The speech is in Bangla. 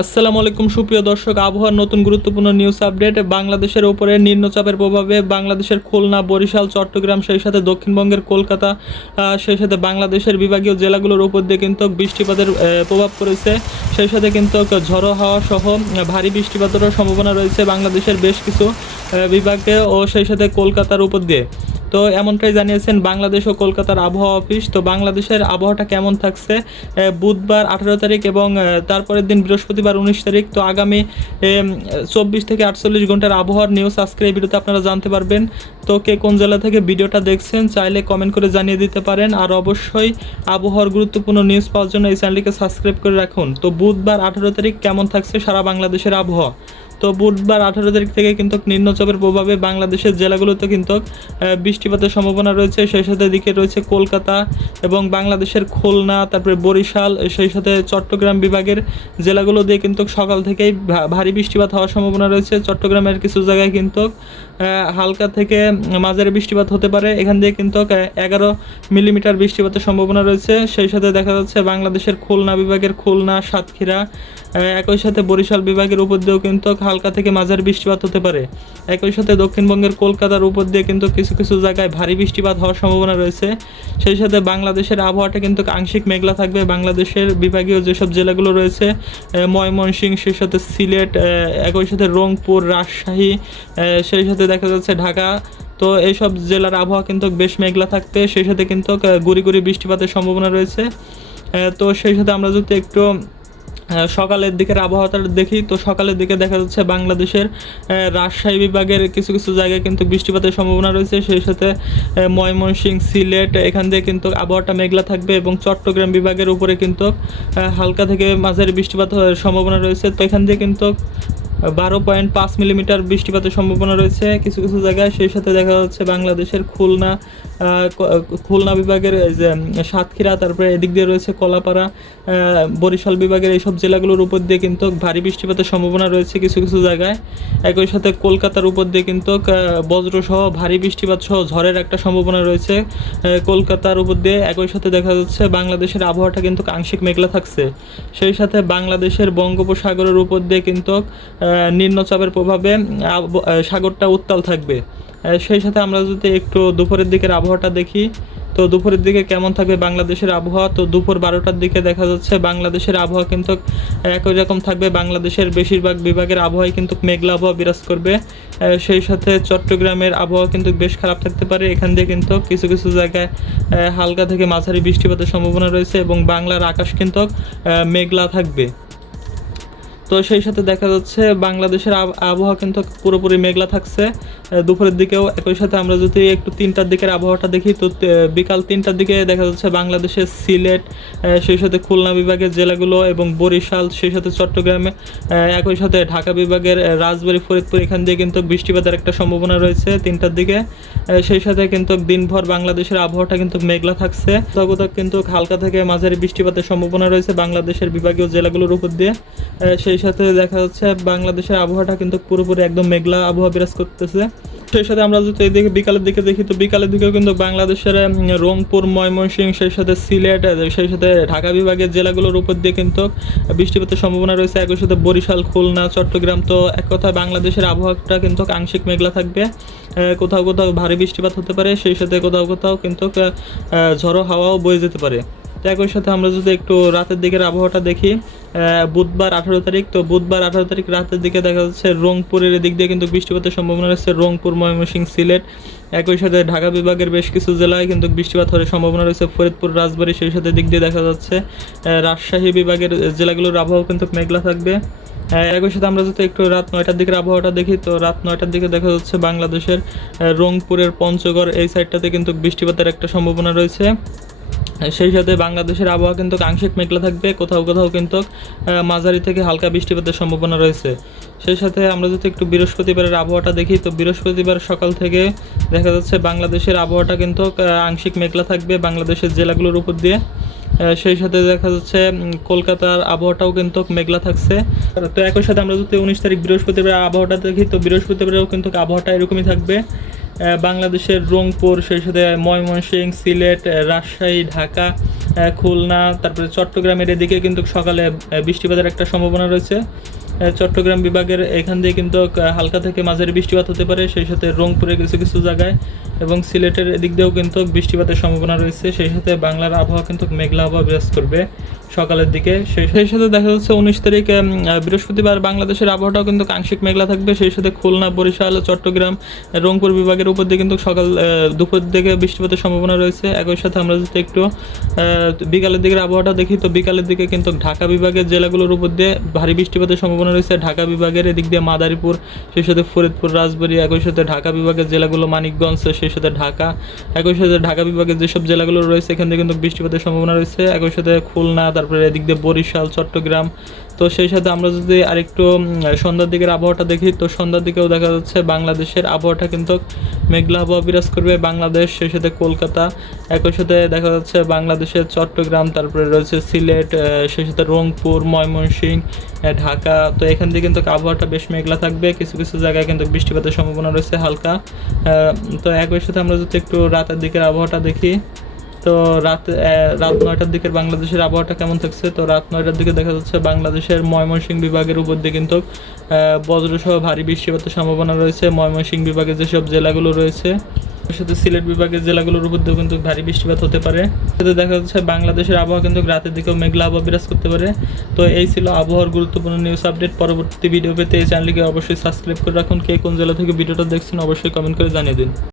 আসসালামু আলাইকুম, সুপ্রিয় দর্শক, আবহাওয়ার নতুন গুরুত্বপূর্ণ নিউজ আপডেট বাংলাদেশের ওপরে নিম্নচাপের প্রভাবে বাংলাদেশের খুলনা, বরিশাল, চট্টগ্রাম, সেই সাথে দক্ষিণবঙ্গের কলকাতা সেই সাথে বাংলাদেশের বিভাগীয় জেলাগুলোর উপর দিয়ে কিন্তু বৃষ্টিপাতের প্রভাব পড়েছে। সেই সাথে কিন্তু ঝড়ো হাওয়া সহ ভারী বৃষ্টিপাতেরও সম্ভাবনা রয়েছে বাংলাদেশের বেশ কিছু বিভাগে ও সেই সাথে কলকাতার উপর দিয়ে। তো এমনটাই জানিয়েছেন বাংলাদেশ ও কলকাতার আবহাওয়া অফিস। তো বাংলাদেশের আবহাওয়াটা কেমন থাকছে? বুধবার আঠারো তারিখ এবং তারপরের দিন বৃহস্পতিবার উনিশ তারিখ। তো আগামী চব্বিশ থেকে আটচল্লিশ ঘণ্টার আবহাওয়ার নিউজ আজকে এই ভিডিওতে আপনারা জানতে পারবেন। তো কে কোন জেলা থেকে ভিডিওটা দেখছেন চাইলে কমেন্ট করে জানিয়ে দিতে পারেন। আর অবশ্যই আবহাওয়ার গুরুত্বপূর্ণ নিউজ পাওয়ার জন্য এই চ্যানেলটিকে সাবস্ক্রাইব করে রাখুন। তো বুধবার আঠারো তারিখ কেমন থাকছে সারা বাংলাদেশের আবহাওয়া? তো বুধবার আঠারো তারিখ থেকে কিন্তু নিম্নচাপের প্রভাবে বাংলাদেশের জেলাগুলোতে কিন্তু বৃষ্টিপাতের সম্ভাবনা রয়েছে। সেই সাথে দিকে রয়েছে কলকাতা এবং বাংলাদেশের খুলনা, তারপরে বরিশাল, সেই সাথে চট্টগ্রাম বিভাগের জেলাগুলো দিয়ে কিন্তু সকাল থেকেই ভারী বৃষ্টিপাত হওয়ার সম্ভাবনা রয়েছে। চট্টগ্রামের কিছু জায়গায় কিন্তু হালকা থেকে মাঝারি বৃষ্টিপাত হতে পারে। এখান দিয়ে কিন্তু এগারো মিলিমিটার বৃষ্টিপাতের সম্ভাবনা রয়েছে। সেই সাথে দেখা যাচ্ছে বাংলাদেশের খুলনা বিভাগের খুলনা, সাতক্ষীরা একই সাথে বরিশাল বিভাগের উপর দিয়েও কিন্তু হালকা থেকে মাঝারি বৃষ্টিপাত হতে পারে। একই সাথে দক্ষিণবঙ্গের কলকাতার উপর দিয়ে কিন্তু কিছু কিছু জায়গায় ভারী বৃষ্টিপাত হওয়ার সম্ভাবনা রয়েছে। সেই সাথে বাংলাদেশের আবহাওয়াটা কিন্তু আংশিক মেঘলা থাকবে। বাংলাদেশের বিভাগীয় যেসব জেলাগুলো রয়েছে ময়মনসিংহ, সেই সাথে সিলেট একই সাথে রংপুর, রাজশাহী সেই সাথে দেখা যাচ্ছে ঢাকা। তো এইসব জেলার আবহাওয়া কিন্তু বেশ মেঘলা থাকবে সেই সাথে কিন্তু গুড়ি গুড়ি বৃষ্টিপাতের সম্ভাবনা রয়েছে। তো সেই সাথে আমরা যদি একটু সকালের দিকের আবহাওয়াটা দেখি, তো সকালের দিকে দেখা যাচ্ছে বাংলাদেশের রাজশাহী বিভাগের কিছু কিছু জায়গায় কিন্তু বৃষ্টিপাতের সম্ভাবনা রয়েছে। সেই সাথে ময়মনসিংহ, সিলেট, এখান দিয়ে কিন্তু আবহাওয়াটা মেঘলা থাকবে এবং চট্টগ্রাম বিভাগের উপরে কিন্তু হালকা থেকে মাঝারি বৃষ্টিপাত সম্ভাবনা রয়েছে। তো এখান দিয়ে কিন্তু বারো পয়েন্ট পাঁচ মিলিমিটার বৃষ্টিপাতের সম্ভাবনা রয়েছে কিছু কিছু জায়গায়। সেই সাথে দেখা যাচ্ছে বাংলাদেশের খুলনা খুলনা বিভাগের যে সাতক্ষীরা, তারপরে এদিক দিয়ে রয়েছে কলাপাড়া বরিশাল বিভাগের এইসব জেলাগুলোর উপর দিয়ে কিন্তু ভারী বৃষ্টিপাতের সম্ভাবনা রয়েছে কিছু কিছু জায়গায়। একই সাথে কলকাতার উপর দিয়ে কিন্তু বজ্রসহ ভারী বৃষ্টিপাত সহ ঝড়ের একটা সম্ভাবনা রয়েছে। কলকাতার উপর দিয়ে একই সাথে দেখা যাচ্ছে বাংলাদেশের আবহাওয়াটা কিন্তু আংশিক মেঘলা থাকছে। সেই সাথে বাংলাদেশের বঙ্গোপসাগরের উপর দিয়ে কিন্তু নিম্নচাপের প্রভাবে সাগরটা উত্তাল থাকবে। সেই সাথে আমরা যদি একটু দুপুরের দিকের আবহাওয়াটা দেখি, তো দুপুরের দিকে কেমন থাকবে বাংলাদেশের আবহাওয়া? তো দুপুর বারোটার দিকে দেখা যাচ্ছে বাংলাদেশের আবহাওয়া কিন্তু একই রকম থাকবে। বাংলাদেশের বেশিরভাগ বিভাগের আবহাওয়ায় কিন্তু মেঘলা আবহাওয়া বিরাজ করবে। সেই সাথে চট্টগ্রামের আবহাওয়া কিন্তু বেশ খারাপ থাকতে পারে। এখান দিয়ে কিন্তু কিছু কিছু জায়গায় হালকা থেকে মাঝারি বৃষ্টিপাতের সম্ভাবনা রয়েছে এবং বাংলার আকাশ কিন্তু মেঘলা থাকবে। তো সেই সাথে দেখা যাচ্ছে বাংলাদেশের আবহাওয়া কিন্তু পুরোপুরি মেঘলা থাকছে। দুপুরের দিকেও একই সাথে আমরা যদি একটু তিনটার দিকের আবহাওয়াটা দেখি তো বিকাল তিনটার দিকে দেখা যাচ্ছে বাংলাদেশের সিলেট সেই সাথে খুলনা বিভাগের জেলাগুলো এবং বরিশাল সেই সাথে চট্টগ্রামে একই সাথে ঢাকা বিভাগের রাজবাড়ী ফরিদপুর এখান দিয়ে কিন্তু বৃষ্টিপাতের একটা সম্ভাবনা রয়েছে তিনটার দিকে। সেই সাথে কিন্তু দিনভর বাংলাদেশের আবহাওয়াটা কিন্তু মেঘলা থাকছে। তখন কিন্তু হালকা থেকে মাঝারি বৃষ্টিপাতের সম্ভাবনা রয়েছে বাংলাদেশের বিভাগীয় জেলাগুলোর উপর দিয়ে। আহ, সেই সাথে দেখা যাচ্ছে বাংলাদেশের আবহাওয়াটা কিন্তু পুরোপুরি একদম মেঘলা আবহাওয়া বিরাজ করতেছে। সেই সাথে আমরা যদি এদিকে বিকালের দিকে দেখি, তো বিকালের দিকেও কিন্তু বাংলাদেশের রংপুর, ময়মনসিংহ, সেই সাথে সিলেট সেই সাথে ঢাকা বিভাগের জেলাগুলোর উপর দিয়ে কিন্তু বৃষ্টিপাতের সম্ভাবনা রয়েছে। একই সাথে বরিশাল, খুলনা, চট্টগ্রাম, তো এক কথায় বাংলাদেশের আবহাওয়াটা কিন্তু আংশিক মেঘলা থাকবে। কোথাও কোথাও ভারী বৃষ্টিপাত হতে পারে, সেই সাথে কোথাও কোথাও কিন্তু ঝড়ো হাওয়াও বয়ে যেতে পারে। তো একই সাথে আমরা যদি একটু রাতের দিকের আবহাওয়াটা দেখি বুধবার আঠারো তারিখ। তো বুধবার আঠারো তারিখ রাতের দিকে দেখা যাচ্ছে রংপুরের দিক দিয়ে কিন্তু বৃষ্টিপাতের সম্ভাবনা রয়েছে। রংপুর, ময়মনসিংহ, সিলেট, একই সাথে ঢাকা বিভাগের বেশ কিছু জেলায় কিন্তু বৃষ্টিপাত হওয়ার সম্ভাবনা রয়েছে। ফরিদপুর, রাজবাড়ী, সেই সাথে দিক দিয়ে দেখা যাচ্ছে রাজশাহী বিভাগের জেলাগুলোর আবহাওয়া কিন্তু মেঘলা থাকবে। একই সাথে আমরা যদি একটু রাত নয়টার দিকের আবহাওয়াটা দেখি, তো রাত নয়টার দিকে দেখা যাচ্ছে বাংলাদেশের রংপুরের পঞ্চগড় এই সাইডটাতে কিন্তু বৃষ্টিপাতের একটা সম্ভাবনা রয়েছে। সেই সাথে বাংলাদেশের আবহাওয়া কিন্তু আংশিক মেঘলা থাকবে, কোথাও কোথাও কিন্তু মাঝারি থেকে হালকা বৃষ্টিপাতের সম্ভাবনা রয়েছে। সেই সাথে আমরা যদি একটু বৃহস্পতিবারের আবহাওয়াটা দেখি, তো বৃহস্পতিবার সকাল থেকে দেখা যাচ্ছে বাংলাদেশের আবহাওয়াটা কিন্তু আংশিক মেঘলা থাকবে বাংলাদেশের জেলাগুলোর উপর দিয়ে। সেই সাথে দেখা যাচ্ছে কলকাতার আবহাওয়াটাও কিন্তু মেঘলা থাকছে। তো একই সাথে আমরা যদি উনিশ তারিখ বৃহস্পতিবার আবহাওয়াটা দেখি, তো বৃহস্পতিবারেও কিন্তু আবহাওয়াটা এরকমই থাকবে। বাংলাদেশের রংপুর সেই সাথে ময়মনসিংহ, সিলেট, রাজশাহী, ঢাকা খুলনা, তারপরে চট্টগ্রামের এদিকে কিন্তু সকালে বৃষ্টিপাতের একটা সম্ভাবনা রয়েছে। চট্টগ্রাম বিভাগের এখান দিয়ে কিন্তু হালকা থেকে মাঝারি বৃষ্টিপাত হতে পারে সেই সাথে রংপুরে কিছু কিছু জায়গায় এবং সিলেটের এদিক দিয়েও কিন্তু বৃষ্টিপাতের সম্ভাবনা রয়েছে। সেই সাথে বাংলার আবহাওয়া কিন্তু মেঘলা আবহাওয়া বিরাজ করবে। সকালের দিকে। সেই সাথে দেখা যাচ্ছে উনিশ তারিখ বৃহস্পতিবার বাংলাদেশের আবহাওয়াটাও কিন্তু আংশিক মেঘলা থাকবে। সেই সাথে খুলনা, বরিশাল, চট্টগ্রাম, রংপুর বিভাগের উপর দিয়ে কিন্তু সকাল দুপুর দিকে বৃষ্টিপাতের সম্ভাবনা রয়েছে। একই সাথে আমরা যদি একটু বিকালের দিকের আবহাওয়াটা দেখি, তো বিকালের দিকে কিন্তু ঢাকা বিভাগের জেলাগুলোর উপর দিয়ে ভারী বৃষ্টিপাতের সম্ভাবনা রয়েছে। ঢাকা বিভাগের এদিক দিয়ে মাদারীপুর, সেই সাথে ফরিদপুর, রাজবাড়ী, একই সাথে ঢাকা বিভাগের জেলাগুলো মানিকগঞ্জ, সেই সাথে ঢাকা, একই সাথে ঢাকা বিভাগের যেসব জেলাগুলো রয়েছে, এখান থেকে কিন্তু বৃষ্টিপাতের সম্ভাবনা রয়েছে। একই সাথে খুলনা তারপরে এদিক দিয়ে বরিশাল, চট্টগ্রাম। তো সেই সাথে আমরা যদি আরেকটু সন্ধ্যার দিকের আবহাওয়াটা দেখি, তো সন্ধ্যার দিকেও দেখা যাচ্ছে বাংলাদেশের আবহাওয়াটা কিন্তু মেঘলা আবহাওয়া বিরাজ করবে বাংলাদেশ, সেই সাথে কলকাতা, একই সাথে দেখা যাচ্ছে বাংলাদেশের চট্টগ্রাম, তারপরে রয়েছে সিলেট সেই সাথে রংপুর, ময়মনসিংহ ঢাকা। তো এখান থেকে কিন্তু আবহাওয়াটা বেশ মেঘলা থাকবে, কিছু কিছু জায়গায় কিন্তু বৃষ্টিপাতের সম্ভাবনা রয়েছে হালকা। তো একই সাথে আমরা যদি একটু রাতের দিকের আবহাওয়াটা দেখি তো রাত রাত নয়টার দিকের বাংলাদেশের আবহাওয়াটা কেমন থাকছে? তো রাত নয়টার দিকে দেখা যাচ্ছে বাংলাদেশের ময়মনসিংহ বিভাগের উপর দিয়ে কিন্তু বজ্রসহ ভারী বৃষ্টিপাতের সম্ভাবনা রয়েছে। ময়মনসিংহ বিভাগে যেসব জেলাগুলো রয়েছে সাথে সিলেট বিভাগের জেলাগুলোর উপর দিয়েও কিন্তু ভারী বৃষ্টিপাত হতে পারে। সাথে দেখা যাচ্ছে বাংলাদেশের আবহাওয়া কিন্তু রাতের দিকেও মেঘলা আবহাওয়া বিরাজ করতে পারে। তো এই ছিল আবহাওয়ার গুরুত্বপূর্ণ নিউজ আপডেট পরবর্তী ভিডিও পেতে এই চ্যানেলকে অবশ্যই সাবস্ক্রাইব করে রাখুন। কে কোন জেলা থেকে ভিডিওটা দেখছেন অবশ্যই কমেন্ট করে জানিয়ে দিন।